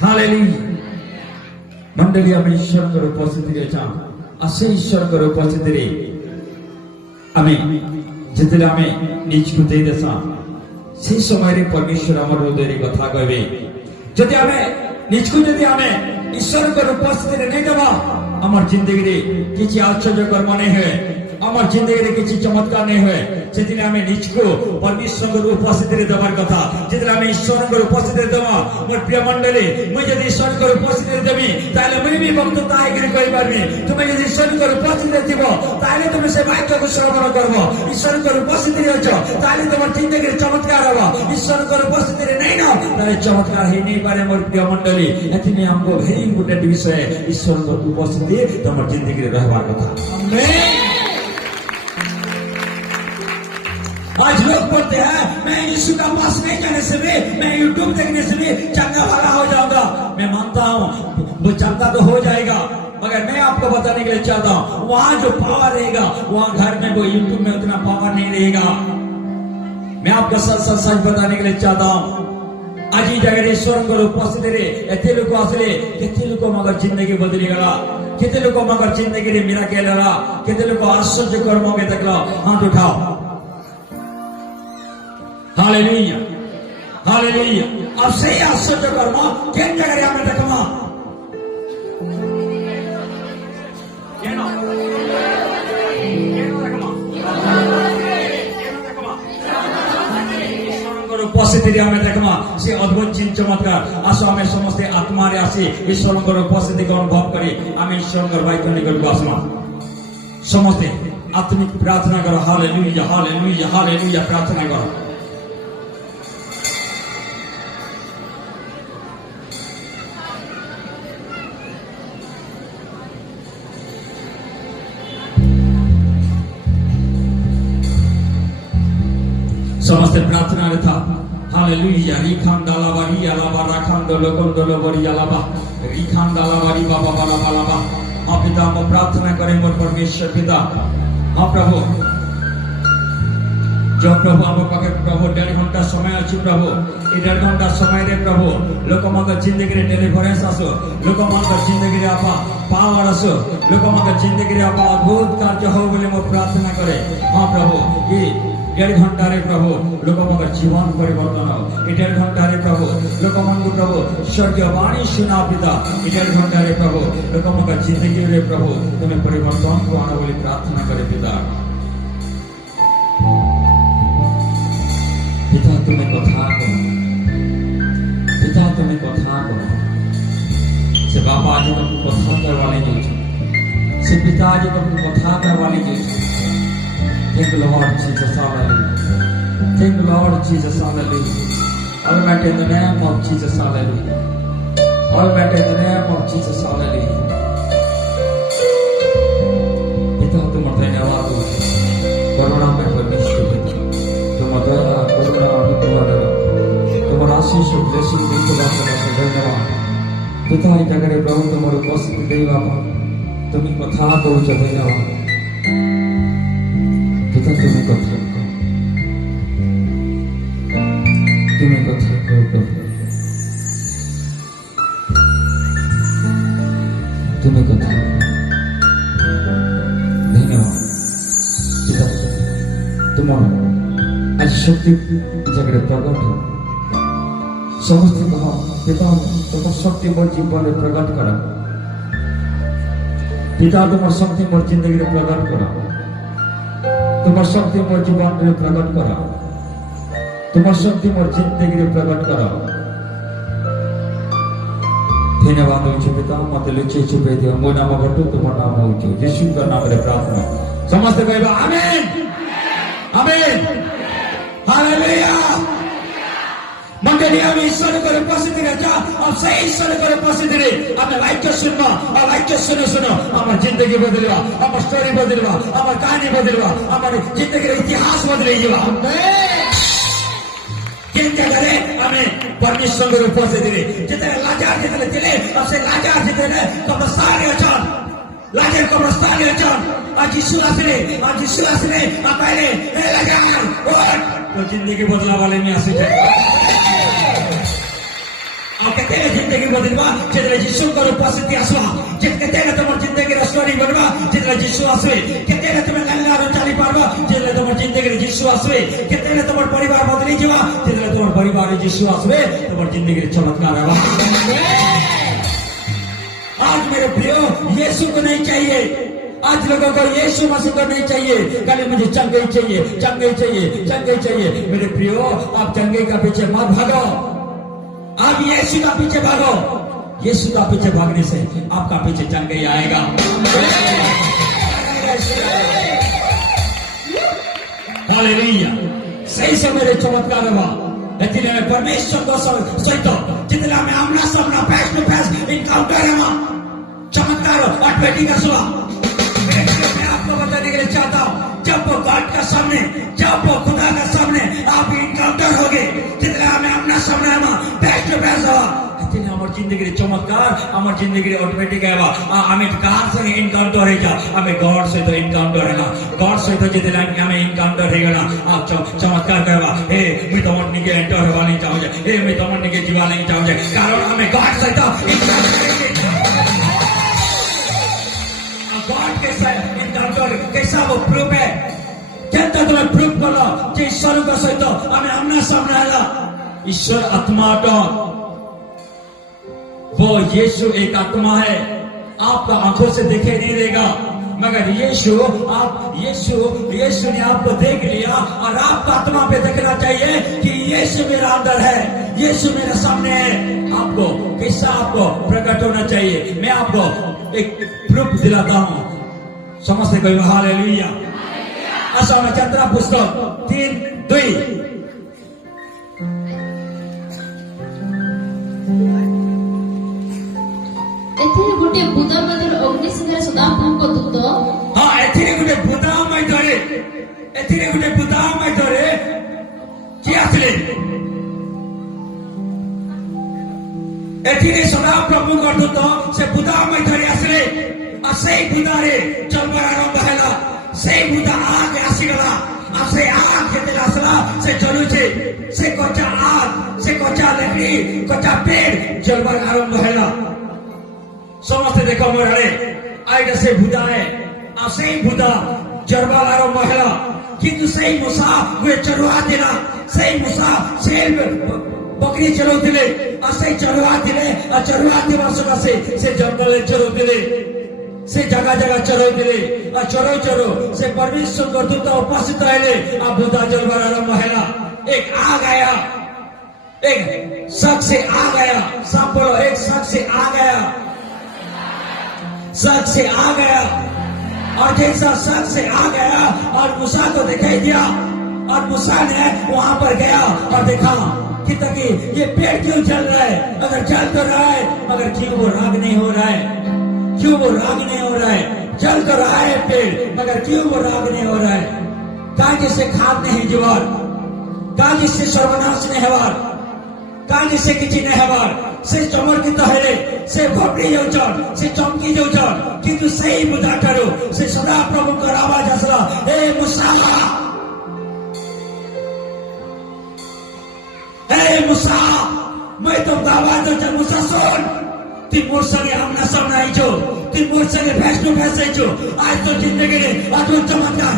Hallelujah मंडली आम्ही ईश्वर उपस्थित असे ईश्वर उपस्थित आम्ही जिते आम निजको दे देसा से समय परमेश्वर आम हृदय कथा कहे जदि आम निजको जदि आम ईश्वर उपस्थित नहीं देवा आम जिंदगी किसी आश्चर्य कर्म नहीं हुए आम जिंदगी किसी चमत्कार नहीं हुए जितने आम निजको परमेश्वर उपस्थित देवार कथा जितने आम ईश्वर उपस्थित देवा मोर प्रिय मंडली मुझे जब ईश्वर उपस्थित देवी ताले मुझे भी बक्तृता कहि पारबी तुम्हें जब ईश्वर उपस्थित थी ताले तुम से वाक्य को श्रवण करब ईश्वर उपस्थित अच्छ ताले तुम जिंदगी चमत्कार हम ईश्वर उपस्थित नहीं ना ताले चमत्कार ही नहीं पारे मोर प्रिय मंडली एथि हमको भेरी इम्पोर्टेंट विषय ईश्वर उपस्थिति तुम जिंदगी रहबार कथा आमेन। आज लोग बोलते हैं मैं यीशु का पास नहीं जाने से भी मैं यूट्यूब देखने से भी चंगा भला हो जाऊंगा। मैं मानता हूँ वो चंगा तो हो जाएगा मगर मैं आपको बताने के लिए चाहता हूँ वहाँ जो पावर रहेगा वहाँ घर में वो यूट्यूब में उतना पावर नहीं रहेगा। मैं आपको सच बताने के लिए चाहता हूँ आज ही जगह ईश्वर उपस्थित रहे एते लोग आसले केते लोग मगर जिंदगी बदली गला केते लोग मगर जिंदगी मेरा केला केते लोग आश्चर्य कर्म के देखला हाथ उठाओ। हालेलुया हालेलुया अब सही आश्चर्य कर्म केन जगह आमे देखमा उपस्थिति आमे देखमा से अद्भुत चिन्ह चमत्कार आसो आमे समस्ते आत्मा रे आसी ईश्वर उपस्थिति को अनुभव करी आमे ईश्वर वाक्य निकट आसमा समस्ते आत्मिक प्रार्थना करो। हालेलुया हालेलुया हालेलुया प्रार्थना करो। समस्त प्रार्थना था हालेलुया रिखान दालाबारी अलाबा राखान दलोकन दलोबरी अलाबा रिखान दालाबारी बाबा बाला बालाबा हाँ पिता हम प्रार्थना करें मोर परमेश्वर पिता हाँ प्रभु जो प्रभु आम पाखे प्रभु 1.5 घंटा समय अच्छी प्रभु ये 1.5 घंटा समय रे प्रभु लोक जिंदगी डेलीवरेंस आसो लोक जिंदगी आपा पावर आसो लोक जिंदगी आपा अद्भुत कार्य हो बोले मो प्रार्थना करे। हाँ प्रभु ये 1.5 घंटा रे प्रभु लोक जीवन परिवर्तन हो 1.5 घंटा रे प्रभु लोक को प्रभु स्वर्गीय वाणी सुना पिता 1.5 घंटा रे प्रभु लोक जिंदगी रे प्रभु तुम्हें परिवर्तन को आना बोली प्रार्थना करे पिता। पिता तुम्हें कथा करो पिता तुम्हें कथा करो से बापा आज तुमको कथा करवाने जाऊँ से पिता आज तुमको कथा करवाने जाऊँ। Thank you Lord Jesus, hallelujah. Thank you Lord Jesus, hallelujah. All matter in the name of Jesus, hallelujah. All matter in the name of Jesus, hallelujah. पिता तुम धन्यवाद हो करुणा में परमेश्वर पिता तुम दया करुणा अनुग्रह तुम आशीष ब्लेसिंग बिल्कुल धन्यवाद पिता ये जगह प्रभु तुम उपस्थित देवा तुम्हें कथा करूच धन्यवाद पिता तुम्हें कथा तुम्हें कथा धन्यवाद पिता तुम आज शक्ति जगह प्रकट हो समस्त कह पिता तुम शक्ति मोर जीवन में प्रकट कर पिता तुम शक्ति मोर जिंदगी में प्रकट कर तुम शक्ति मोर जीवन में प्रकट कर तुम शक्ति मोर जिंदगी में प्रकट कर। धन्यवाद हो पिता मत लुचे छुपे दिया मो नाम घटू तुम नाम हो यीशु का नाम रे प्रार्थना समस्त कहबा आमीन आमीन हालेलुया। मंडली हम ईश्वर को उपस्थित रहता अब सही ईश्वर को उपस्थित रहे हमें वाक्य सुनवा और वाक्य सुनो सुनो हमारी जिंदगी बदलवा हमारी स्टोरी बदलवा हमारी कहानी बदलवा हमारी जिंदगी इतिहास बदल हमें परमेश्वर को उपस्थित रहे जितने लाचार जितने थे अब से लाचार जितने कब्रस्तान लाचार कब्रस्तान आज यीशु आसले पहले लाचार तो जिंदगी बदला वाले में आसे କେତେବେଳେ ଜିନ୍ଦଗି ବଦଳିବା ଯେତେବେଳେ ଯୀଶୁଙ୍କର ଉପସ୍ଥିତି ଆସିବା କେତେବେଳେ ତମର ଜିନ୍ଦଗିର ଷ୍ଟୋରି ବନିବା ଯେତେବେଳେ ଯୀଶୁ ଆସିବେ କେତେବେଳେ ତମେ ଲାଇନରେ ଚାଲି ପାରବା ଯେତେବେଳେ ତମର ଜିନ୍ଦଗିରେ ଯୀଶୁ ଆସିବେ କେତେବେଳେ ତମର ପରିବାର ବଦଳି ଯିବା ଯେତେବେଳେ ତମର ପରିବାରରେ ଯୀଶୁ ଆସିବେ ତମର ଜିନ୍ଦଗିରେ ଚମତ୍କାର ହେବା आज मेरे प्रियो यीशु को नहीं चाहिए आज लोगों को यीशु मसीह को नहीं चाहिए खाली मुझे चंगाई चाहिए चंगाई चाहिए चंगाई चाहिए मेरे प्रियो आप चंगाई का पीछे मत भागो आप यीशु का पीछे भागो यीशु का पीछे भागने से आपका पीछे चंगाई आएगा हालेलुया सही से मेरे चमत्कार हुआ लेकिन परमेश्वर को सहित जितना मैं आमना सामना फेस टू फेस इनकाउंटर है चमत्कार ऑटोमेटिक हुआ मैं आपको बताने के लिए चाहता हूँ जब वो गॉड का सामने जब वो खुदा का सामने आप इनकाउंटर हो गए जितना मैं आमना सामना है फेस टू फेस हुआ আমার জিন্দগির চমৎকার আমার জিন্দগির অটোমেটিক হওয়া আমি কার সঙ্গে এনকাউন্টার হয়ে যা আমি গড সহিত এনকাউন্টার হেলা গড সহিত যেতে আমি এনকাউন্টার হয়ে গেলাম চমৎকার করবা হে মুই তোমার নিকে এন্টার হওয়া नहीं चाहूँ हे मुई তোমার নিকে जीवा नहीं चाहूँ कारण আমি गॉड सहित गॉड के साथ एनकाउंटर कैसा वो प्रूफ है केंता तुम्हें प्रूफ करलो जे ईश्वर को सहित আমি आमना सामना हेला ईश्वर आत्मा वो यीशु एक आत्मा है आपका आंखों से दिखे नहीं देगा मगर यीशु ने आपको देख लिया और आपका आत्मा पे देखना चाहिए कि यीशु मेरा अंदर है यीशु मेरे सामने है आपको कैसा आपको प्रकट होना चाहिए मैं आपको एक प्रूफ दिलाता हूँ समझते कोई हालेलुया आशा नक्षत्र पुस्तक 3:2 ଏଥିରେ ଗୋଟେ ବୁଦା ମଧ୍ୟରେ ଅଗ୍ନିସିଂହାର ସଦାପ୍ରଭୁଙ୍କ ଦୂତ ହଁ ଏଥିରେ ଗୋଟେ ବୁଦା ମଧ୍ୟରେ କିଏ ଆସିଲେ ଏଥିରେ ସଦାପ୍ରଭୁଙ୍କ ଦୂତ ସେ ବୁଦା ମଧ୍ୟରେ ଆସିଲେ ଆଉ ସେଇ ବୁଦାରେ ଜନ୍ମ ଆରମ୍ଭ ହେଲା ସେଇ ବୁଦା ଆଗ ଆସିଗଲା ଆଉ ସେ ଆଗ ଯେତେବେଳେ ଆସିଲା ସେ ଜଳୁଛି ସେ କଞ୍ଚା ଆଗ ସେ କଞ୍ଚା ଲକଡ଼ି କଞ୍ଚା पेड़ ଜଳିବାର ଆରମ୍ଭ ହେଲା समस्ते देखो मोर हड़े आईटा से बुदा है आ सही बुदा जरबालारो महिला किंतु सही मूसा वे चरुआ दिला सही मूसा शेर बकरी चरो दिले आ सही चरुआ दिले आ चरुआ दिवा से जंगल चरो दिले से जगह जगह चरो दिले आ चरो से परमेश्वर को दूत उपस्थित आए आ बुदा जरबालारो महिला एक आ गया एक शख्स से आ गया सब बोलो एक शख्स से आ गया शख्स से आ गया और जैसा शख्स से आ गया और मूसा को दिखाई दिया और मूसा ने वहां पर गया और देखा कि तकी ये पेड़ क्यों जल रहा है अगर जल तो रहा है मगर क्यों वो राग नहीं हो रहा है क्यों वो राग नहीं हो रहा है जल तो रहा है पेड़ मगर क्यों वो राग नहीं हो रहा है काजी से खाद नहीं जीवार काजी से सर्वनाश नहीं हवार काजी से किसी नहीं हवार से चमर्कित हेले से भोपड़ी जाऊन से चमकी जाऊन किंतु सही बुदा करो से सदा प्रभु का आवाज असला ए मूसा मैं तो आवाज दो मूसा सुन ती मोर संगे आमना सामना आई छो ती मोर संगे फेस टू फेस आई छो आज तो जिंदगी रे अद्भुत चमत्कार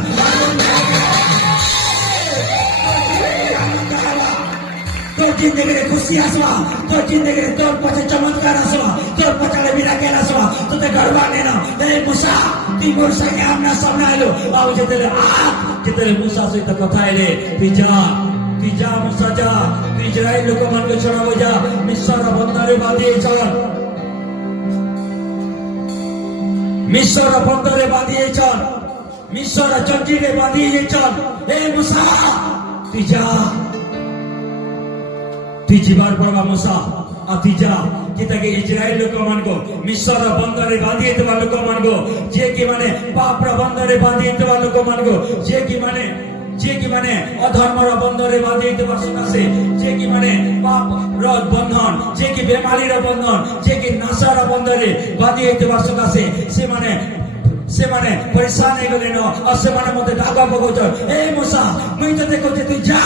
तो जिंदगी रे खुशी आसवा तो जिंदगी रे तोर पछे चमत्कार आसवा तोर पछाड़े मिराकल आसवा तो ते गरबा नेना ए मूसा ती मोर संगे आमना सामना आलो आउ जेतेले मूसा सहित कथा आइले ती जा मूसा जा तू इस्राएल लोक मन को छड़ाबो जा मिस्र बंदरे बांधिए चल मिस्र बंदरे बांधिए चल मिस्र जंजीरे बांधिए चल ए मूसा तू जा तुझ जीवार पड़वा मूसा अतिजा कि ताके इस्राएल लोक मान को मिस्र बंदरे बांधिए तो लोक मान को जे कि माने पाप बंदरे बांधिए तो लोक मान को जे कि माने अधर्मर बंधरे बांधिए सकाशे जे कि माने पाप बंधन जे कि बेमारी बंधन जे कि नाशार बंधरे बांधिए सकाशे से माने ସେମାନେ ପରେଶାନ ହେଇଗଲେନ ଆଉ ସେମାନେ ମତେ ଡାକ ପକଉଛନ୍ ଏ ମୂଷା ମୁଇଁ ତତେ କହୁଛି ତୁ ଯା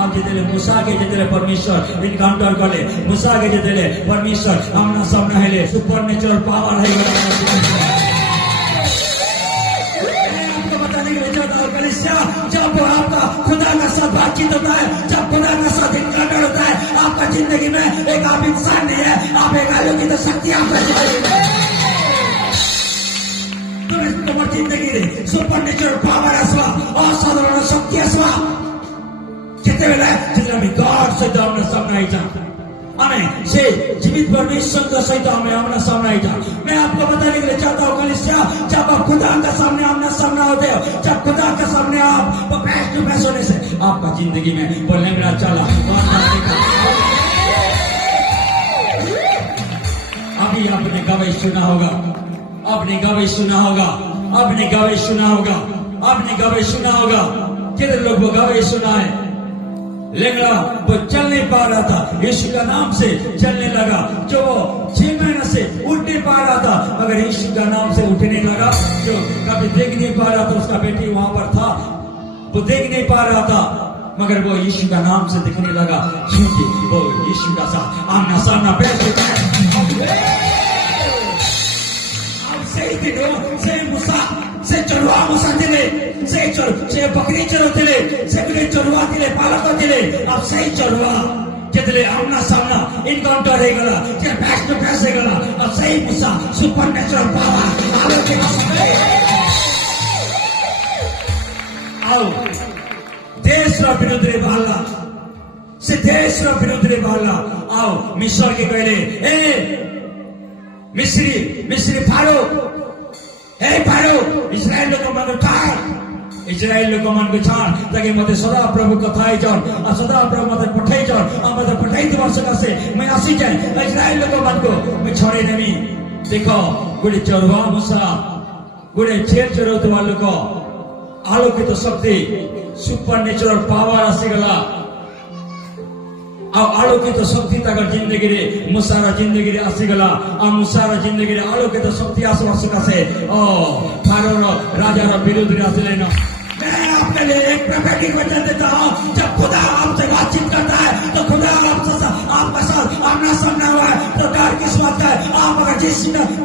ଆଉ ଯେତେବେଳେ ମୂଷାକେ ଯେତେବେଳେ ପରମେଶ୍ୱର ଏନକାଉଣ୍ଟର କଲେ ମୂଷାକେ ଯେତେବେଳେ ପରମେଶ୍ୱର ଆମନା ସାମନା ହେଲେ ସୁପର ନ୍ୟାଚୁରାଲ ପାୱାର ହେଇଗଲା आपको बताने के लिए चाहता हूं कलीसिया जब आपका खुदा का साथ बातचीत होता है जब खुदा का साथ एनकाउंटर होता है आपका जिंदगी में एक आप इंसान नहीं है आप एक अलौकिक शक्ति आपका जिंदगी में তোমার জিন্দগিরে সুপার ন্যাচুরাল পাওয়ার আসবা অসাধারণ শক্তি আসবা যেতেবেলে যেটা আমি গড সহিত আপনার সামনে আইছা আমি সেই জীবিত परमेश्वर का सहित हमें आमना सामने आइटा मैं आपको बताने के लिए चाहता हूँ कलीसिया जब आप खुदा का सामने आमना सामना होते हो जब खुदा के सामने आप फेस टू फेस होने से आपका जिंदगी में वो लंगड़ा चला अभी आपने गवाही सुना होगा आपने गवाही सुना होगा आपने गवाही सुना होगा आपने गवाही सुना होगा कितने लोग वो गवाही सुना है लेंगड़ा वो चल नहीं पा रहा था यीशु का नाम से चलने लगा जो 6 महीने से उठ नहीं पा रहा था मगर यीशु का नाम से उठने लगा जो कभी देख नहीं पा रहा था उसका बेटी वहां पर था वो देख नहीं पा रहा था मगर वो यीशु का नाम से दिखने लगा क्योंकि वो यीशु का साथ आमना सामना बैठ चुका है sei video sei musa sei चरवा मुसा दिले sei बकरी चरोतिले sei बिले चरवा दिले पालक दिले अब sei चरवा जेतले आमना सामना इनकाउंटर हे गला जे फेस टू फेस हे गला अब sei मुसा सुपर नेचुरल पावर अलौकिक शक्ति आओ देश र विरुद्ध रे भाला से देश र विरुद्ध रे भाला आओ मिस्र के कहले ए मिस्री फारो हे फारो इस्राएल लोक मन ठार इस्राएल लोक मन को छाड़ ताकि मते सदा प्रभु कथाई जान आ सदा प्रभु मते पठाई जान आ मते पठाई दिवा सकासे मैं आसी जाए इस्राएल लोक मन को मैं छोड़े नहीं देखो गुड़े चरवा मुसा गुड़े चेर चरौतवा लोक आलोकित शक्ति सुपर नेचुरल पावर आसीगला ଆଉ ଆଲୋକିତ ଶକ୍ତି ତାଙ୍କର ଜିନ୍ଦଗିରେ ମୁସାର ଜିନ୍ଦଗିରେ ଆସିଗଲା ଆଉ ମୁସାର ଜିନ୍ଦଗିରେ ଆଲୋକିତ ଶକ୍ତି ଆସିବା ସକାଶେ ଫାରୋର ରାଜାର ବିରୁଦ୍ଧରେ ଆସିଲେନ मैं आपके लिए एक प्रोफेटिक वचन देता हूँ जब खुदा आपसे बातचीत करता है तो खुदा आपका साथ आमना सामना हुआ है तो डर किस बात का है आप अगर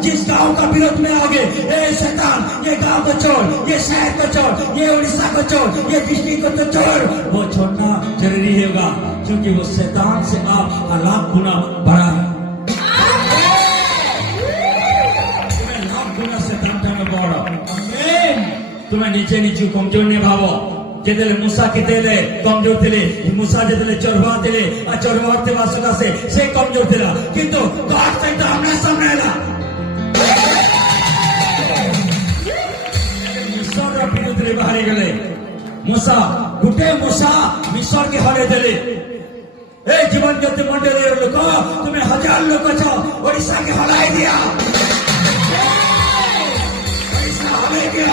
जिस गांव का विरोध में आओगे ए शैतान ये गांव को छोड़ ये शहर को छोड़ ये उड़ीसा को छोड़ ये डिस्ट्रिक्ट को तो छोड़ वो छोड़ना जरूरी होगा क्योंकि वो शैतान से आप लाख गुना बड़ा है तुम्हें लाख गुना शैतान में बड़ा तुम्हें नीचे नीचे कमजोर नहीं भावो जेतेले मूसा केतेले कमजोर थिले मूसा जेतेले चरवा थिले आ चरवा थिबा सकासे से कमजोर थिला किंतु गॉड सहित आमना सामने आला मिस्र रा विरुद्धरे बाहरी गले मूसा गुटे मूसा मिस्र के हरे देले ए जीवन ज्योति मंडली लोक तुम्हें 1000 लोक छो ओडिसा के हराई दिया ओडिसा हराई दिया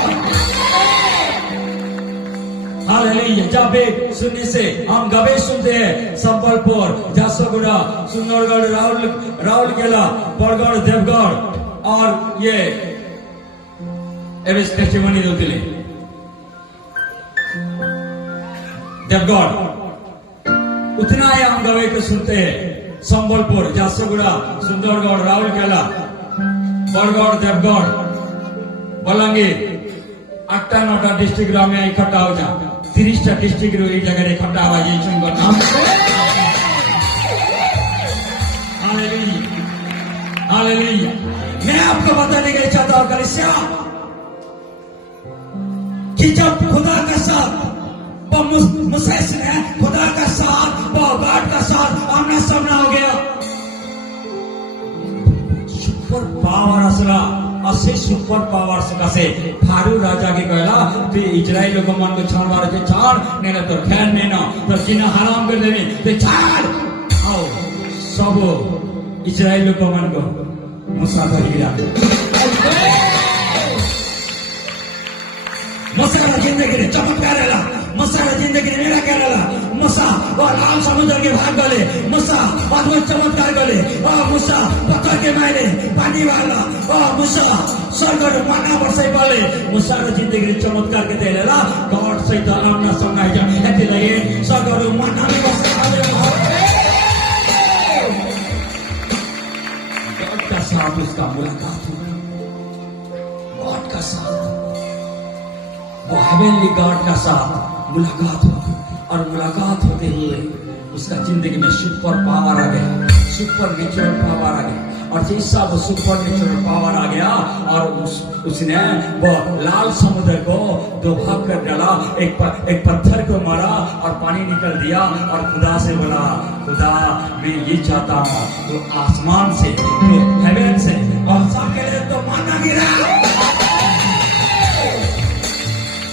हालेलुया जब सुनने से हम गवे सुनते हैं संबलपुर झारसुगुड़ा सुंदरगढ़ राउरकेला बरगढ़ देवगढ़ और ये एवरेस्ट टेस्टिमनी होते देवगढ़ उतना ही हम गवे को सुनते हैं संबलपुर झारसुगुड़ा सुंदरगढ़ राउरकेला बरगढ़ देवगढ़ बलांगीर 8-9 डिस्ट्रिक्ट में इकट्ठा हो जा 30 डिस्ट्रिक्ट एक जगह इकट्ठा हुआ ये नाम हालेलुया मैं आपको बताने के लिए चाहता हूं कलीसिया कि जब खुदा का साथ मूसा ने खुदा का साथ गॉड का साथ आमना सामना हो गया सुपर पावर असला असे सुपर पावर सकासे फारू राजा के कहला तू इजराइल लोग मन को छाड़वार के छाड़ नेना तो ख्याल में ना तो जिना हराम कर देवे तो छाड़ आओ सब इजराइल लोग मन को मूसा धर गिरा मूसा का जिंदगी रे चमत्कार आला मूसा का जिंदगी रे मेरा क्या आला मूसा और लाल समुद्र के भाग गले, मूसा अद्भुत चमत्कार गले, मूसा पत्थर के मारे पानी वाला, मूसा स्वर्ग मना वर्षै पाले, मूसा र जिन्दगी चमत्कार के देला गॉड सहित आम्ना सामना आइज यतिलाई स्वर्ग मना वर्षै पाले गॉड का साथ उसका मुलाकात हुआ, गॉड का साथ, वो हेवनली गॉड का साथ मुलाकात हुआ और मुलाकात होते हुए उसका जिंदगी में सुपर पावर आ गया, सुपर नेचुरल पावर आ गया और जैसा वो सुपर नेचुरल पावर आ गया और उसने वो लाल समुद्र को दो भाग कर डाला, एक पत्थर को मारा और पानी निकल दिया और खुदा से बोला, खुदा मैं ये चाहता हूँ तो आसमान से तो हेवन से और सबके लिए तो माना गिरा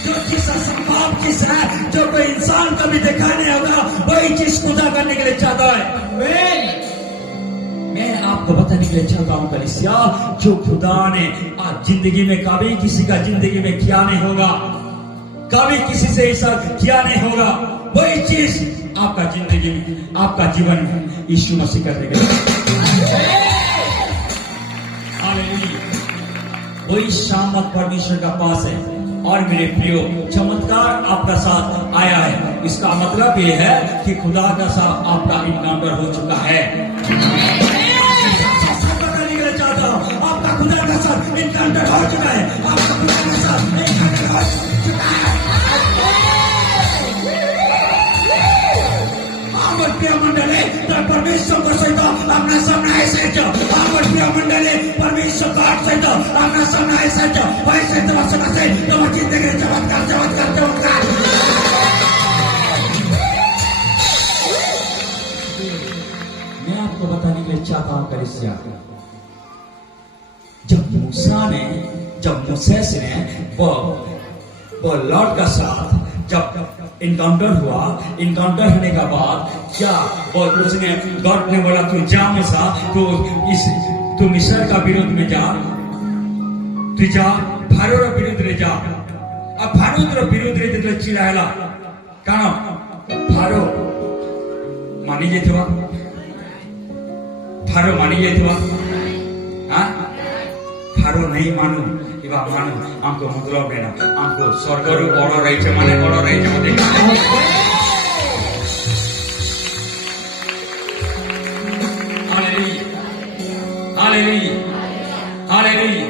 जो चीज असंभव चीज है, जो कोई इंसान कभी देखा नहीं होगा, वही चीज खुदा करने के लिए चाहता है। मैं आपको बताने के लिए चाहता हूँ कलीसिया, जो खुदा ने आज जिंदगी में कभी किसी का जिंदगी में किया नहीं होगा, कभी किसी से ऐसा किया नहीं होगा, वही चीज आपका जिंदगी में, आपका जीवन में यीशु मसीह करने के लिए वही सामर्थ परमेश्वर का पास है। और मेरे प्रियो, चमत्कार आपका साथ आया है, इसका मतलब ये है कि खुदा का साथ आपका इनकाउंटर हो चुका है। चाहता हूं आपका खुदा का साथ इनकाउंटर हो चुका है, आपका खुदा का साथ इनकाउंटर हो चुका है। আমার প্রিয় মণ্ডলী, তার পরমেশ্বর সহিত আপনার সামনে এসেছ, আমার প্রিয় মণ্ডলী পরমেশ্বর সহিত আপনার সামনে এসেছ, হয়েছে তোমার সাথে তোমার জিন্দগির চমৎকার চমৎকার চমৎকার। मैं आपको बताने के लिए चाहता हूं कलीसिया, जब मूसेस ने वो लॉर्ड का साथ जब इनकाउंटर हुआ, इनकाउंटर होने के बाद क्या उसने गॉड ने बोला तू जा मूसा, तू मिस्र का विरोध में जा, तू जा फारो रो विरुद्ध रे जा। अब फारो रो विरुद्ध रे तो चिल्लाएला, कारण फारो मानी जाइथिबा, फारो मानी जाइथिबा, हां फारो नहीं मानू इवा मानू हमको मतलब लेना, हमको स्वर्ग रो बड़ रही छे माने बड़ रही छे मते। Hallelujah hallelujah hallelujah.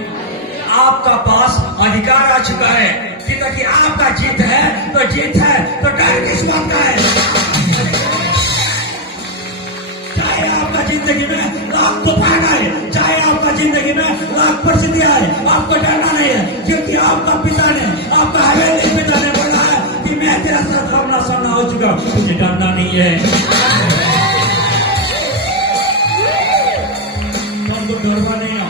आपका पास अधिकार आ चुका है कि ताकि आपका जीत है तो जीत है, तो डर किस बात का है? चाहे आपका जिंदगी में लाख तूफान आए, चाहे आपका जिंदगी में लाख परिस्थिति आए, आपको डरना नहीं है, क्योंकि आपका पिता ने, आपका हेवनली पिता ने बोला है कि मैं तेरा साथ सामना सामना हो चुका हूं, तुझे डरना नहीं है। तुमको डरवा नहीं हो,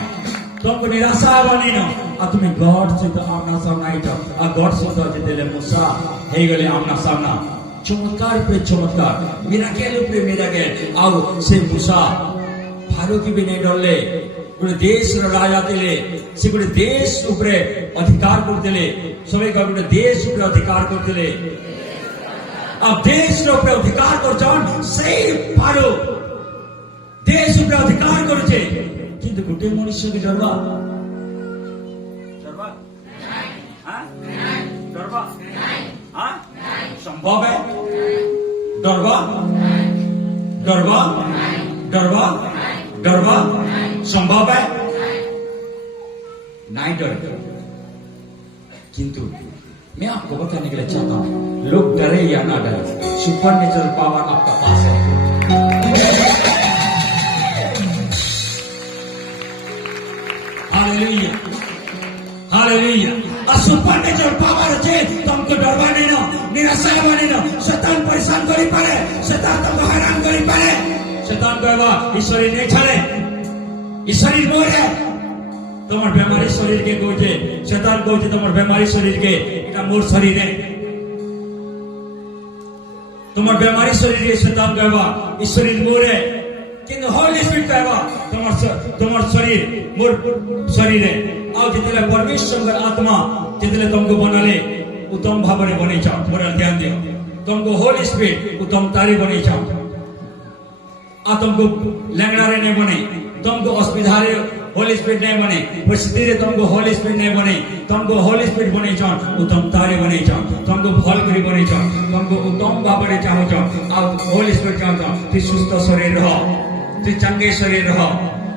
तुमको निराशा बनी न, और तुम्हें गॉड से तो आमना सामना आई जाओ, और गॉड से तो जितेले मूसा हे गले आमना सामना, चमत्कार पे चमत्कार, मिराकेल पे मिराकेल। आओ से मूसा फारो की भी नहीं डरले, गोटे देश राजा दिले, से गोटे देश उपरे अधिकार करते, सबै गोटे देश उपरे अधिकार करते। अब देश उपरे अधिकार करछन सेई फारो, देश उपरे अधिकार करछे, किंतु गोटे मनुष्य के डरवा डरवा हां डरवा हां संभव है? डरवा डरवा डरवा डरवा संभव है? नहीं डर। किंतु मैं आपको बताने के लिए चाहता हूं, लोग डरे या ना डरे, सुपर नेचुरल पावर आपका पास है। Hallelujah hallelujah. Super natural power है, तुमको डरवा नहीं ना, निराशा बनी ना, शैतान परेशान करी पारे, शैतान तुमको हैरान करी पारे, शैतान कहवा ईश्वरी नहीं छाड़े, ईश्वरी मोरे তোমার বেমারি শরীরকে কইছে, শয়তান কইছে তোমার বেমারি শরীরকে এটা মোর শরীর है, তোমার বেমারি শরীরে শয়তান কইবা এই শরীর মোর है, কিন্তু হোলি স্পিরিট কইবা তোমার শরীর মোর শরীর है। ଆଉ ଯେତେବେଳେ ପରମେଶ୍ୱରଙ୍କ ଆତ୍ମା ଯେତେବେଳେ ତମକୁ ବନାଲେ ଉତ୍ତମ ଭାବରେ ବନେଇଛ, ମୋର ଧ୍ୟାନ ଦିଅ, तुमको होली स्पिरिट वो तुम तारी बने चाहो आ तुमको लंगड़ारे नहीं बने तुमको अस्पताले होली स्पिरिट नहीं बने परिस्थिति रे तुमको होली स्पिरिट नहीं बने तुमको होली स्पिरिट बने चाहो वो तुम तारे बने चाहो तुमको भल करी बने चाहो तुमको उत्तम भाବରେ चाहो चाहो आ होली स्पिरिट चाहो तू सुस्थ शरीर रहो तू चंगे शरीर रहो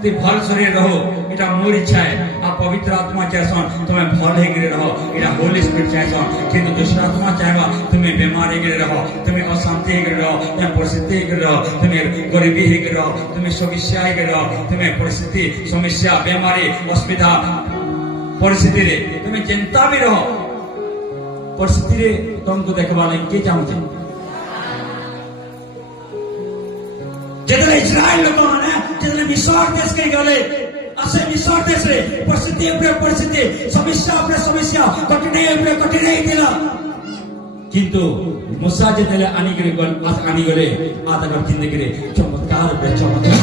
तू भल शरीर रहो এটা মোর ইচ্ছা আর পবিত্র আত্মা চাইছন তুমি ভাল হয়ে গিয়ে রহ এটা হোলি স্পিরিট চাইছন কিন্তু দুসরা আত্মা চাইবা তুমি বেমার হয়ে গিয়ে রহ তুমি অশান্তি হয়ে গিয়ে রহ তুমি পরিস্থিতি হয়ে গিয়ে রহ তুমি গরিবী হয়ে গিয়ে রহ তুমি সমস্যা হয়ে গিয়ে রহ তুমি পরিস্থিতি সমস্যা বেমারি অসুবিধা পরিস্থিতিরে তুমি চিন্তা भी রহ পরিস্থিতিরে তোমাকে দেখবা লাগে কে চাহুছে যেদিন ইসরায়েল লোকମାନେ যেদিন মিশর দেশকে গেলে আসে মিশর দেশে পরিস্থিতি উপরে পরিস্থিতি সমস্যা উপরে সমস্যা কঠিনাই উপরে কঠিনাই দিলা কিন্তু মুসা যেতেলে আনি গেলে আদাগর জিন্দগিরে চমৎকার উপরে চমৎকার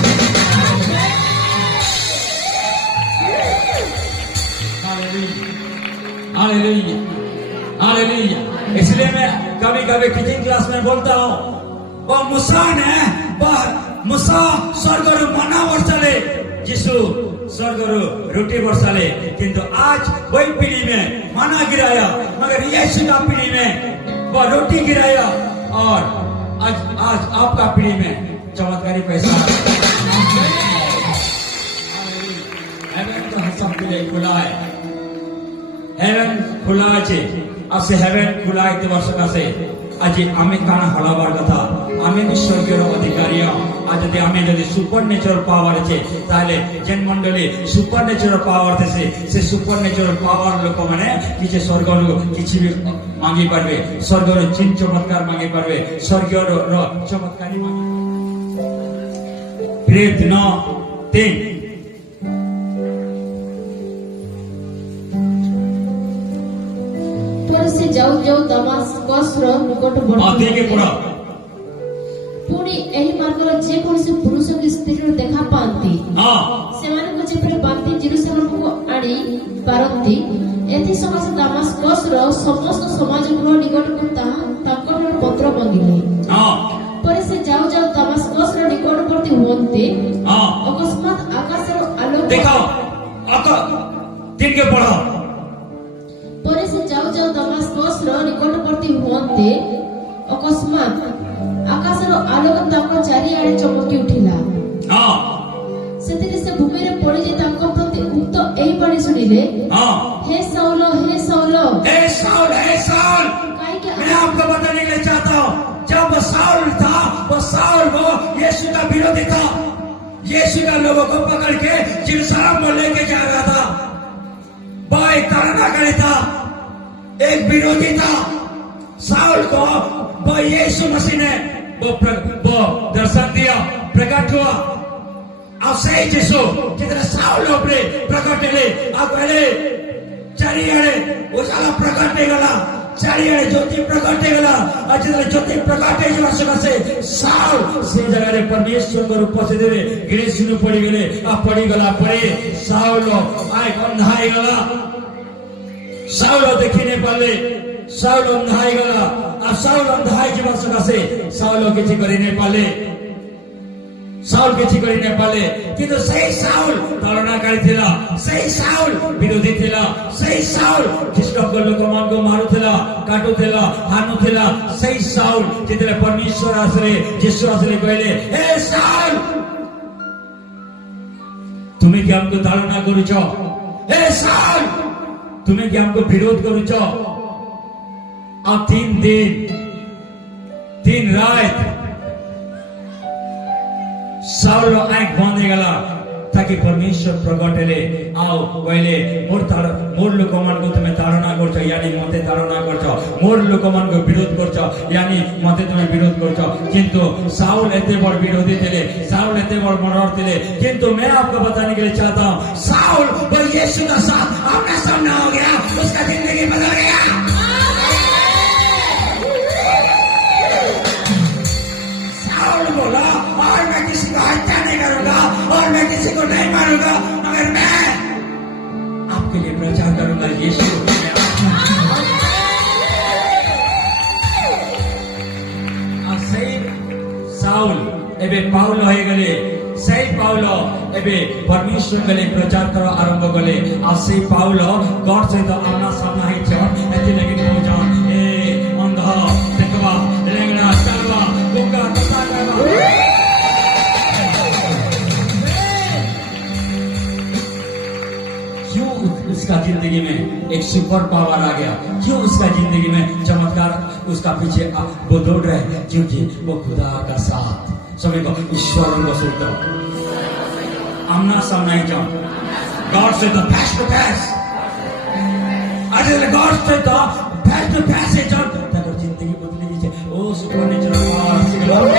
हालेलुया हालेलुया इसलिए मैं कभी कभी टीचिंग क्लास में बोलता हूँ वो मूसा ने मूसा स्वर्गरु मना वर्षाले जिसु स्वर्गरु रोटी वर्षाले किंतु आज वही पीढ़ी में मना गिराया मगर यीशु का पीढ़ी में वो रोटी गिराया और आज आपका पीढ़ी में चमत्कारी पैसा हेवन तो सबके लिए खुला है हेवन खुला আছে আছে হেভেন খোলা একটি বর্ষ আছে আজি আমি কানা হলাবার কথা আমি স্বর্গের অধিকারী আজ যদি সুপার ন্যাচারাল পাওয়ার আছে তাহলে জেন মন্ডলী সুপার ন্যাচারাল পাওয়ার আছে সে সুপার ন্যাচারাল পাওয়ার লোক মানে কিছু স্বর্গর কিছু भी মাগি পারবে স্বর্গর চিন চমৎকার মাগি পারবে স্বর্গীয় চমৎকারী মাগি প্রেত ন 3 से जाऊ जाऊ दमास्कसर निकटवर्ती पुणी एही मार्गर जे कोनसे पुरुष की स्त्री देखा पांती सेमाने को जेपरे बांती जेरूशलेम को आनी पारंती एथि समस्त दमास्कसर समस्त समाज को निकट को ताकर पत्र मंगिले परे से जाऊ जाऊ दमास्कसर निकटवर्ती होते अकस्मात आकाशर आलोक देखो दिन के पढ़ो परे से जाऊ जाऊ दमास्कसर निकटवर्ती होते अकस्मात आकाशर आलोक ताको चारिआडे चमकी उठिला सेतिरे से भूमि रे पड़ी जे ताको प्रति उक्त एही बाणी सुनिले हे साउल हे साउल हे साउल हे साउल मैं आपको बताने के लिए चाहता हूँ जब साउल था वो साउल वो यीशु का विरोधी था यीशु का लोगों को पकड़ के जेरूशलेम में लेके जा रहा था भाई तारनाकारी था एक विरोधी था साउल को वो यीशु मसीह ने वो दर्शन दिया प्रकट हुआ अब सही जिसो जितने साउल उपरे प्रकट हेले अब पहले चारिआडे उजाला प्रकट हेगला चारिआडे ज्योति प्रकट हेगला और जितने ज्योति प्रकट हे जवा सकासे साउल से जगह रे परमेश्वर को उपस्थिति रे गिरे सुनु पड़ी गले आ पड़ी गला परे साउल आय अंधाई गला साउल देखि नहीं पाले साउल अंधाई गला आ साउल अंधाई जवा सकासे साउल किछि करि नहीं पाले साउल किछि करि नहीं पाले किंतु सही साउल ताड़नाकारी थिला सही साउल विरोधी थिला सही साउल ख्रीष्ट को लोकमान को मारुथिला काटुथिला हानुथिला सही साउल जेतेले परमेश्वर आसरे यीशु आसरे कहले हे साउल तुमे कि हमको ताड़ना करूछ हे साउल तुमे कि हमको विरोध करूछ आ 3 दिन 3 रात साउल आंख बंद हो गला ताकि परमेश्वर प्रकट हेले आओ कहले मोर लोकमान को तुम ताड़ना करछ यानी मते ताड़ना करछ मोर लोकमान को विरोध करछ यानी मते तुम विरोध करछ किंतु साउल एते बड़ विरोधी थे साउल एते बड़ मर्डर थे किंतु मैं आपको बताने के लिए चाहता हूँ साउल वो यीशु का साथ आमने सामने हो गया उसका जिंदगी बदल गया साउल बोला और मैं किसी को हत्या नहीं करूंगा और मैं किसी को नहीं मारूंगा मगर मैं आपके लिए प्रचार करूंगा यीशु ପାଉଲ ହେଇଗଲେ ସେଇ ପାଉଲ ଏବେ ପରମେଶ୍ୱର ଗଲେ ପ୍ରଚାର କର ଆରମ୍ଭ କଲେ ଆଉ ସେଇ ପାଉଲ ଗଡ ସହିତ ଆମ୍ନା ସାମ୍ନା ହେଇଛ ଏଥିଲାଗି କହୁଛ ଏ ଅନ୍ଧ ଦେଖବା ରେଙ୍ଗଡ଼ା ଚାଲବା ଗୁଙ୍ଗା କଥା କହିବା क्यों उसका जिंदगी में एक सुपर पावर आ गया क्यों उसका जिंदगी में चमत्कार उसका पीछे वो दौड़ रहे क्योंकि वो खुदा का साथ सभी को ईश्वर को सुनता आमना सामना ही जाओ गॉड से तो फेस टू फेस आज गॉड से तो फेस टू फेस ही जाओ ताकि जिंदगी बदले लीजिए ओ सुपर नेचुरल पावर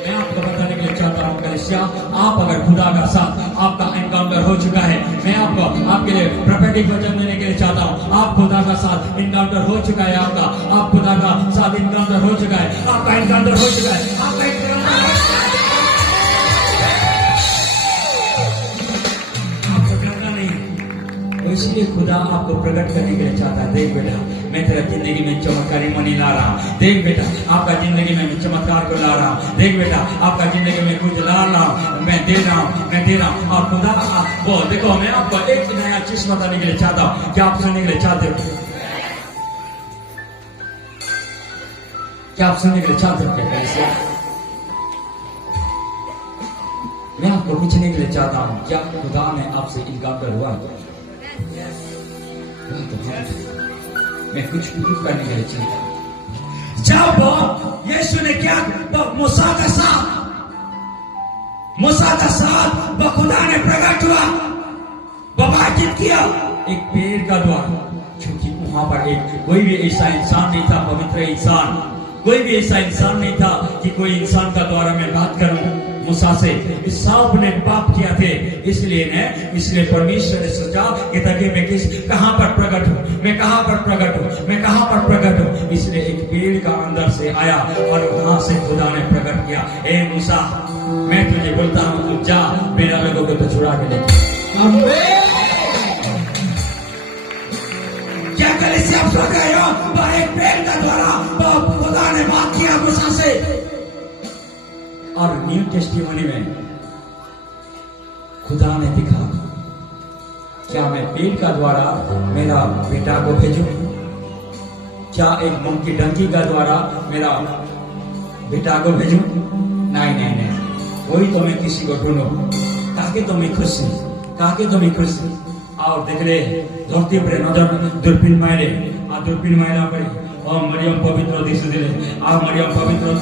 मैं आपको बताने के लिए चाहता हूँ कलिसिया आप अगर खुदा का साथ आपका एनकाउंटर हो चुका है मैं आपको आपके लिए प्रोफेटिक वचन देने के लिए चाहता हूँ आप खुदा का साथ एनकाउंटर हो चुका है आपका आप खुदा का साथ एनकाउंटर हो चुका है आपका एनकाउंटर हो चुका है आपका आपको डरना नहीं तो इसलिए खुदा आपको प्रकट करने के लिए चाहता है देख बेटा मैं तेरा जिंदगी में चमत्कारी मनी ला रहा हूँ देख बेटा आपका जिंदगी में मैं चमत्कार को ला रहा हूँ देख बेटा आपका जिंदगी में कुछ ला रहा हूँ मैं दे रहा हूँ और खुदा वो देखो मैं आपको एक नया चीज बताने के लिए चाहता हूँ क्या आप सुनने के लिए चाहते हो क्या आप सुनने के लिए चाहते हो कैसे मैं आपको पूछने के लिए चाहता हूँ क्या खुदा में आपसे इनकाउंटर हुआ मैं कुछ करने के लिए चाहता हूँ जब यीशु ने क्या मूसा का साथ खुदा ने प्रकट हुआ बातचीत किया एक पेड़ का द्वारा क्योंकि वहां पर एक कोई भी ऐसा इंसान नहीं था पवित्र इंसान कोई भी ऐसा इंसान नहीं था कि कोई इंसान का द्वारा मैं बात करूं मूसा से सब ने पाप किया थे इसलिए परमेश्वर ने सोचा कि ताकि मैं कहां पर प्रकट हूं मैं कहां पर प्रकट हूं इसलिए एक पेड़ का अंदर से आया और वहां से खुदा ने प्रकट किया ए मूसा मैं तुझे बोलता हूं तू जा मेरा लोगों को तो छुड़ा के ले क्या कलिसिया आप सुन रहे हो एक पेड़ का द्वारा खुदा ने बात किया मूसा से और न्यू टेस्टिमनी में खुदा ने दिखा क्या मैं पेड़ का द्वारा मेरा बेटा को भेजूं क्या एक मंकी डंकी का द्वारा मेरा बेटा को भेजूं नहीं कोई तो मैं किसी को ढूंढो काके तो मैं खुशी और देख ले धरती पर नजर दूरबीन मायला पड़ी और मरियम पवित्र दिशु दिले और मरियम पवित्र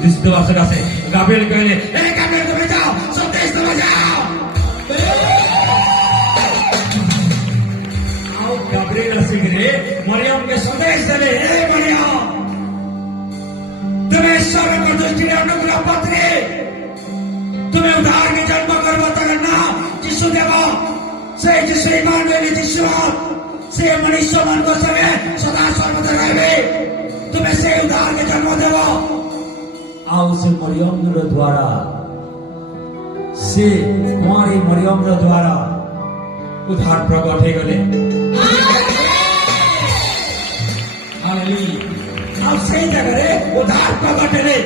दिशु देवा सकाशे गाब्रिएल कहले ए गाब्रिएल তুমি যাও সন্দেশ তুমি যাও आओ गाब्रिएल सिगरे मरियम के संदेश दिले ए मरियम तुम्हें ईश्वर को दृष्टि अनुग्रह पत्री तुम्हें उद्धार के जन्म गर्भवती करना यीशु देवा से यीशु इमानुएल यीशु से मनुष्य मन को सवे सदा सर्वदा रहबे तुम्हें से उद्धार के जन्म देवो आओ से मरियम द्वारा से कुमारी मरियम द्वारा उद्धार प्रकट हो गले हालेलुया अब सही जगह रे उद्धार प्रकट रे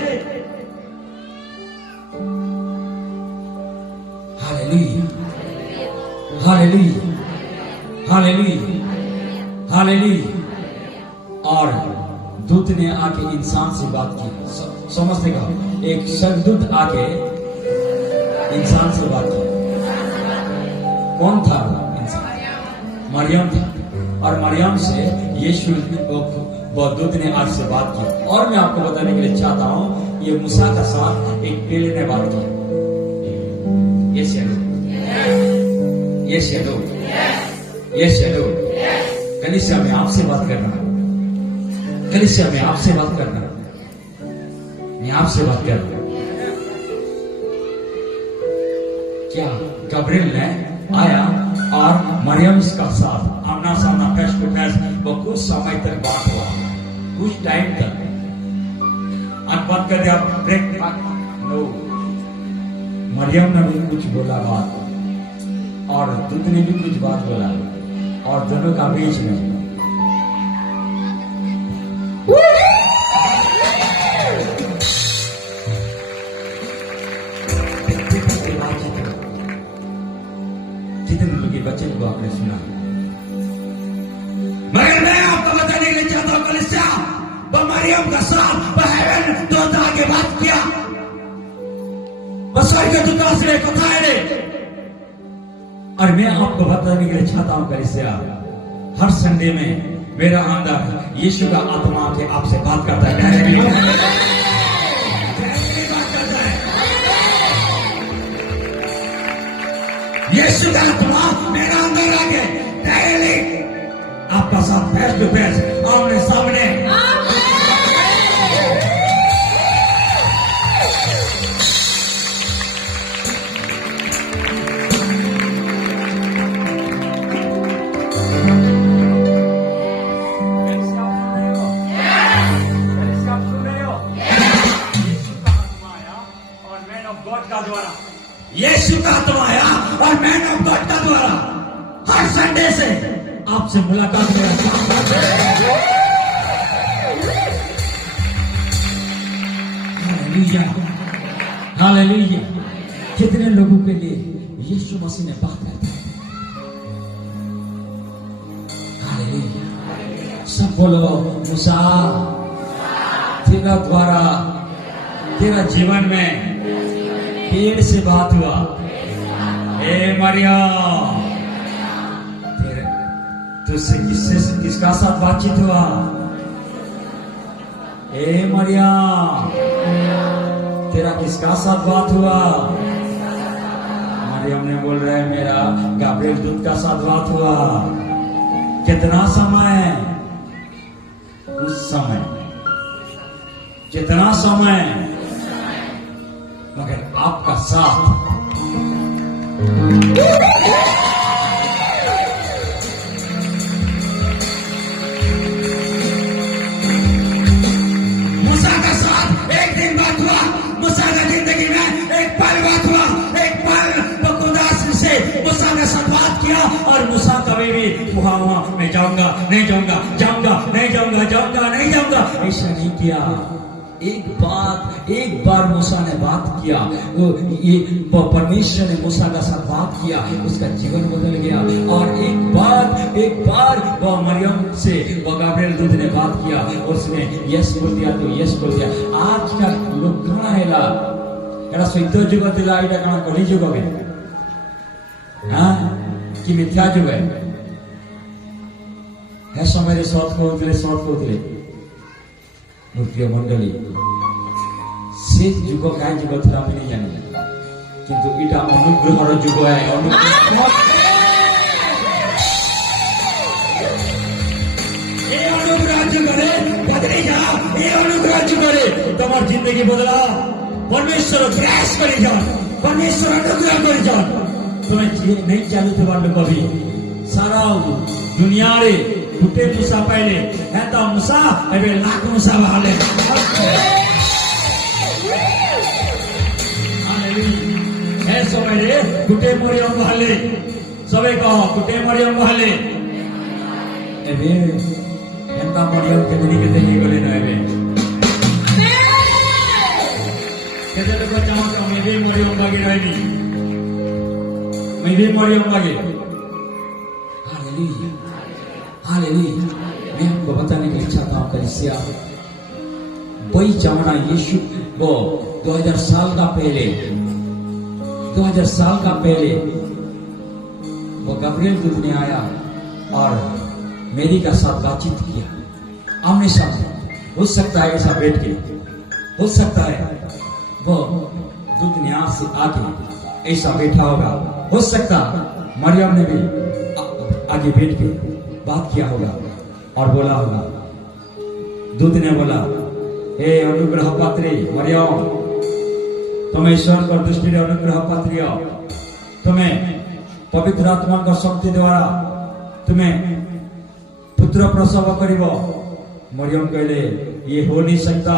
हालेलुया और दूत ने आके इंसान से बात की समझते का एक स्वर्गदूत आके इंसान से बात की कौन था इंसान मरियम था और मरियम से यीशु दूत ने आज से बात की और मैं आपको बताने के लिए चाहता हूँ ये मूसा का साथ एक पेड़ ने बात की यस कलिसिया में आपसे बात करना मैं आपसे बात करना क्या गाब्रिएल ने आया और मरियम का साथ आमना सामना फेस टू फेस वो कुछ समय तक बात हुआ कुछ टाइम तक बात कर दिया ब्रेक नो मरियम ने भी कुछ बोला बात और दूत ने भी कुछ बात बोला और दोनों का बीच में जितने लोग ये वचन को आपने सुना, मगर मैं आपको बताने के लिए चाहता हूं कलीसिया, मरियम का साथ हेवन दूत आगे बात किया, स्वर्ग के दूत ने कथा है। और मैं आपको बताने के लिए चाहता हूं कलीसिया, हर संडे में मेरा अंदर यीशु का आत्मा के आपसे बात करता है, डायरेक्टली बात करता है। यीशु का आत्मा मेरा अंदर आके डायरेक्टली आपका साथ फेस टू फेस, आमने सामने यीशु का आत्मा आया और मैन ऑफ गॉड का द्वारा हर संडे से आपसे मुलाकात मेरा हालेलुया, हालेलुया। कितने लोगों के लिए यीशु मसीह ने बात करता है, हालेलुया। सब बोलो, मूसा तेरा द्वारा तेरा जीवन में पेड़ से बात हुआ। ए मरियम, तुझसे किसका साथ बातचीत हुआ? ए मरियम, तेरा किसका साथ बात हुआ? मरियम ने बोल रहा है, मेरा गाब्रिएल दूत का साथ बात हुआ। कितना समय? उस समय, जितना समय, मगर आपका साथ मूसा का साथ एक दिन बात हुआ, मूसा का जिंदगी में एक पल बात हुआ, एक पल खुदा से मूसा का साथ बात किया। और मूसा कभी भी वहां मैं जाऊंगा नहीं जाऊंगा, जाऊंगा नहीं जाऊंगा, जाऊंगा नहीं जाऊंगा, ऐसा नहीं किया। एक बार मूसा ने बात किया, वो परमेश्वर ने मूसा का साथ बात किया, उसका जीवन बदल गया। और एक बार वो मरियम से वो गाब्रिएल दूत ने बात किया, और उसने यस बोल दिया तो यस बोल दिया। आज का लोग कहाँ है ला? एरा सत्य जुग दिला, এটা कहाँ कली जुग হবে? हाँ कि मिथ्या जुग है? है समय सत कहते प्रिय मंडली, से जुग क्या जुग थी आम नहीं जानी, किंतु इटा अनुग्रहर जुग है। अनुग्रह जुगे बदली जाओ, ये अनुग्रह जुगे तुम्हार जिंदगी बदला। परमेश्वर ग्रेस कर जाओ, परमेश्वर अनुग्रह कर जाओ। तुम्हें नहीं चालू थे कभी सारा दुनिया रे गुटे मूसा पहले है तो मूसा एबे लाख मूसा बहाले। है समय रे गुटे मरियम बहाले, सबे कहो गुटे मरियम बहाले। एबे एंता मरियम के दिन के दिन गले न एबे केते लोग चाहो तो मैं भी मरियम बागे रहबी, मैं भी मरियम बागे। Hallelujah, hallelujah. मैं आपको बताने की इच्छा था कलीसिया, वही जमाना यीशु वो 2000 साल का पहले वो गाब्रिएल दूत ने आया और मेरी का साथ बातचीत किया, आमने सामने। हो सकता है ऐसा बैठ के, हो सकता है वो दूत ने यहाँ से आके ऐसा बैठा होगा, हो सकता मरियम ने भी आगे बैठ के बात किया होगा और बोला होगा। दूत ने बोला, हे अनुग्रह पात्री मरियम, तुम्हें ईश्वर का दृष्टि अनुग्रह पात्री हो, तुम्हें पवित्र आत्मा का शक्ति द्वारा तुम्हें पुत्र प्रसव करिबो। मरियम कहले, ये हो नहीं सकता,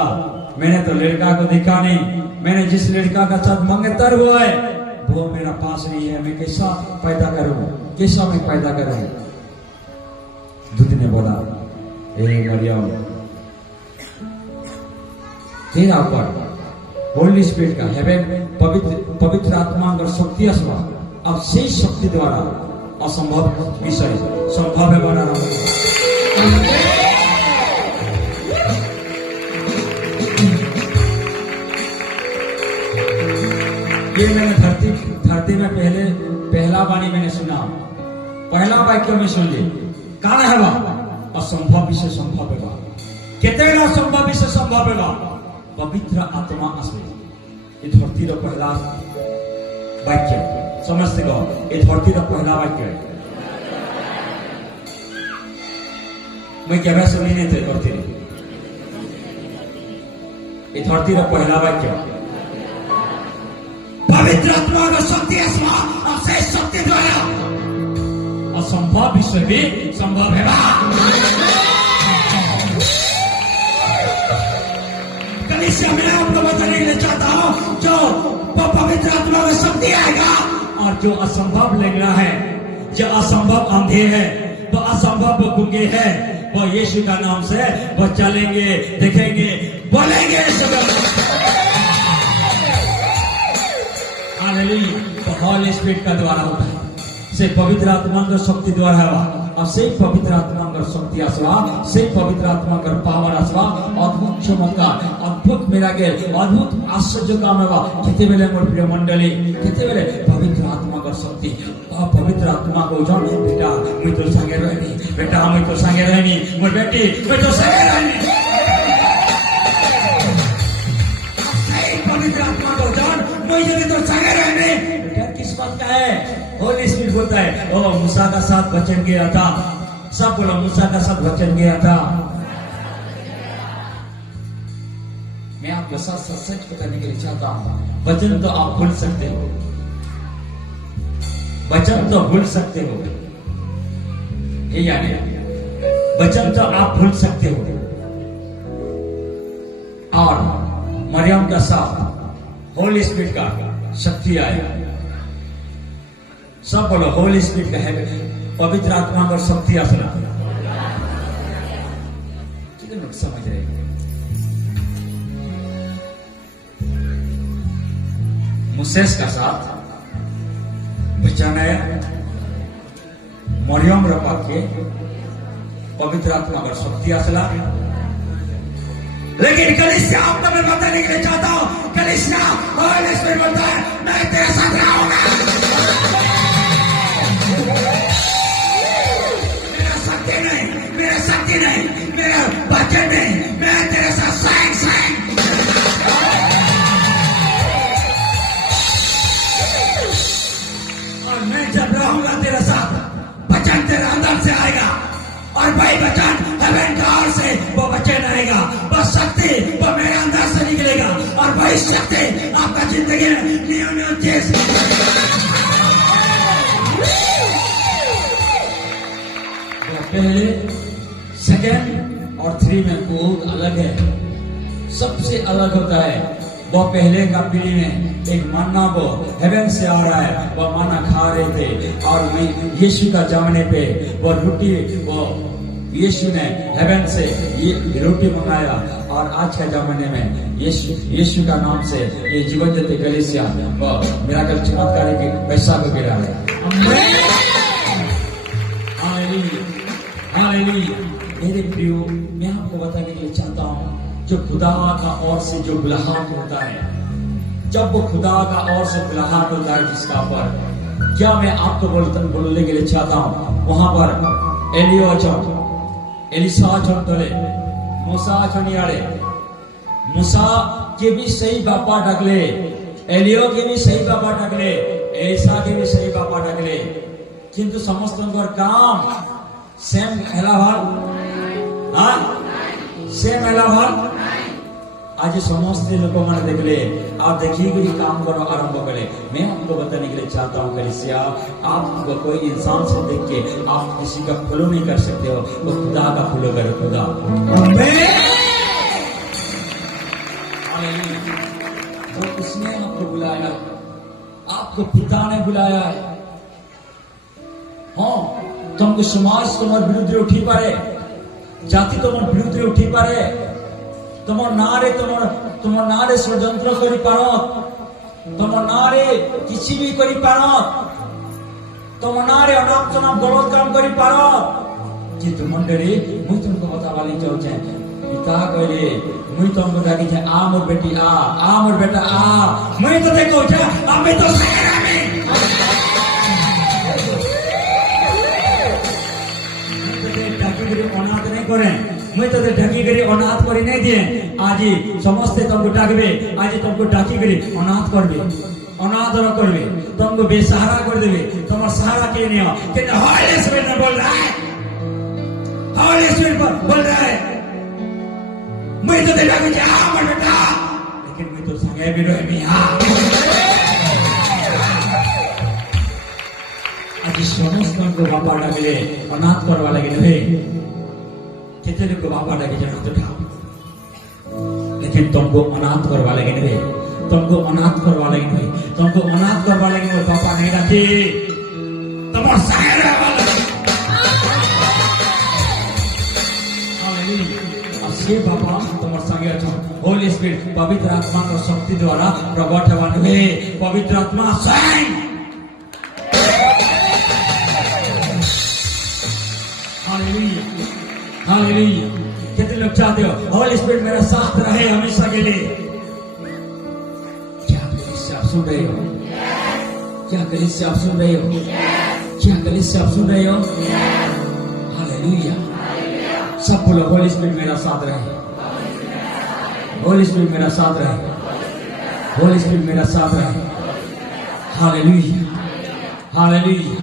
मैंने तो लड़का को देखा नहीं, मैंने जिस लड़का का साथ मंगेतर हुआ है वो मेरा पास नहीं है, मैं कैसा पैदा करूं, कैसा मैं पैदा करूं? दूत ने बोला, हे मरियम, तेरा ऊपर होली स्पिरिट का हेवन पवित्र आत्मा और शक्ति अब से शक्ति द्वारा असंभव विषय संभव है बना रहा ये मैंने धरती में पहला वाणी मैंने सुना, पहला वाक्य में सुन ली कान है असंभव विषय संभव है केतेला असंभव विषय संभव है पवित्र आत्मा आसे ये धरती पहला वाक्य समझते गो ये धरती पहला वाक्य मैं क्या सुनी नहीं थे धरती ये धरती पहला वाक्य पवित्र आत्मा का शक्ति अशेष शक्ति द्वारा असंभव विश्व भी संभव है। कलीसिया मैं आपको बताने के लिए चाहता हूँ जो पवित्र आत्मा का शक्ति आएगा और जो असंभव लग रहा है, जो असंभव अंधे है, वो असंभव गूंगे है, वो यीशु का नाम से वो चलेंगे, देखेंगे, बोलेंगे। तो हॉली स्पिरिट का द्वारा होता है से पवित्र आत्मा का शक्ति द्वारा है और से पवित्र आत्मा का शक्ति आसवा से पवित्र आत्मा का पावर आसवा अद्भुत चमत्कार अद्भुत मिराकल अद्भुत आश्चर्य काम है केते बेले मोर प्रिय मंडली केते बेले पवित्र आत्मा का शक्ति पवित्र आत्मा को जान बेटा मुई तो संगे रहनी बेटा मुई तो संगे रहनी मोर बेटी मुई तो संगे रहनी पवित्र आत्मा को जान मुई यदि तो संगे रहनी बेटा किस बात का है होली स्पिरिट बोलता है ओ मूसा का साथ वचन गया था सब बोलो मूसा का साथ वचन गया था। मैं आपको साथ सच बताने के लिए चाहता हूँ वचन तो आप भूल सकते हो वचन तो भूल सकते हो ये यानी वचन तो आप भूल सकते हो और मरियम का साथ होली स्पिरिट का शक्ति आएगा सब बोलो होली स्पिरिट का है पवित्र आत्मा और शक्ति आसना कितने लोग समझ रहे मुसेस का साथ बचाना मरियम रपा के पवित्र आत्मा और शक्ति आसला लेकिन कलीसिया आपको मैं बताने के लिए चाहता हूं कलीसिया होली स्पिरिट बोलता है मैं तेरे साथ रहूंगा मेरा शक्ति नहीं मेरा वचन नहीं मैं तेरे साथ साइन और मैं जब रहूंगा तेरे साथ वचन तेरे अंदर से आएगा और वही वचन हेवन का ओर से वो वचन आएगा वो शक्ति वो मेरे अंदर से निकलेगा और वही शक्ति आपका जिंदगी में न्यू चीज पहले सेकेंड और 3 में बहुत अलग है सबसे अलग होता है वो पहले का पीढ़ी में एक माना वो हेवन से आ रहा है वो माना खा रहे थे और मैं यीशु का जमाने पे वो रोटी वो यीशु ने हेवन से ये रोटी मंगाया और आज के जमाने में यीशु का नाम से ये जीवन देते कलीसिया वो मिराकल चमत्कार की पैसा को गिरा है मेरे प्रियो मैं आपको बताने के लिए चाहता हूँ जो खुदा का ओर से जो बुलाहट होता है जब वो खुदा का ओर से बुलाहट होता है जिसका पर क्या मैं आपको बोलने के लिए चाहता हूँ वहां पर एलिसा चले मूसा छनियाड़े मूसा के भी सही बापा डगले एलियो के भी सही बापा डगले एलिसा के भी सही बापा डगले किंतु समस्त काम सेम हेलाभाल सेम हेलाभाल आज समस्त लोग मैंने देखले आप देखिए कि काम करो आरंभ करे मैं आपको बताने के लिए चाहता हूँ कलीसिया आप कोई इंसान से देख के आप किसी का फॉलो नहीं कर सकते हो वो खुदा का फॉलो करो खुदा तो उसने आपको बुलाया आपको पिता ने बुलाया है हाँ तुमको समाज तुम्हार विरुद्ध उठी पारे जाति तुम्हार विरुद्ध उठी पारे তোমার নারে ষড়যন্ত্র করি পারত তোমার নারে কিছু বি করি পারত ତମ ନାଁରେ ଅନାଚନା ବଳଦ କାମ କରି ପାର କିନ୍ତୁ ମଣ୍ଡଳୀ ମୁଇଁ ତୁମକୁ କଥା ବାଲି ଚାହୁଁଛେ ପିତା କହିଲେ ମୁଇଁ ତମକୁ ଡାକିଛେ ଆ ମୋର ବେଟି ଆ ମୋର ବେଟା ଆ ମୁଇଁ ତତେ କହୁଛେ ଆମେ ତ अनाथ नहीं करे मुझे तो ढकी करी अनाथ करी नहीं दिए आज समस्ते तुमको डाकबे आज तुमको डाकी करी अनाथ करबे अनाथ करबे तुमको बेसहारा कर देबे तुम्हारा सहारा के नहीं हो कि हॉली स्पिरिट बोल रहा है हॉली स्पिरिट बोल रहा है मुझे तो डाकी जा मर बेटा लेकिन मैं तो संगे भी रहे मी हां आज समस्त को बापा डाकले अनाथ करवा लगे नहीं कितने लोग बापा डाके जाना तो था लेकिन तुमको अनाथ करवा लगे नहीं तुमको अनाथ करवा लगे नहीं तुमको अनाथ करवा लगे नहीं बापा नहीं डाके तुम्हारा सहारा वाला हालेलुया असे बापा तुम्हारा संगे अच्छा होली स्पिरिट पवित्र आत्मा की शक्ति द्वारा प्रकट होने हुए पवित्र आत्मा स्वयं हालेलुया हालेलुया कितने लोग चाहते हो होली स्पिरिट मेरा साथ रहे हमेशा के लिए क्या कलीसिया आप सुन रहे हो क्या कलीसिया आप सुन रहे हो क्या कलीसिया आप सुन रहे हो हालेलुया सब बोलो होली स्पिरिट मेरा साथ रहे होली स्पिरिट मेरा साथ रहे होली स्पिरिट मेरा साथ रहे हालेलुया हालेलुया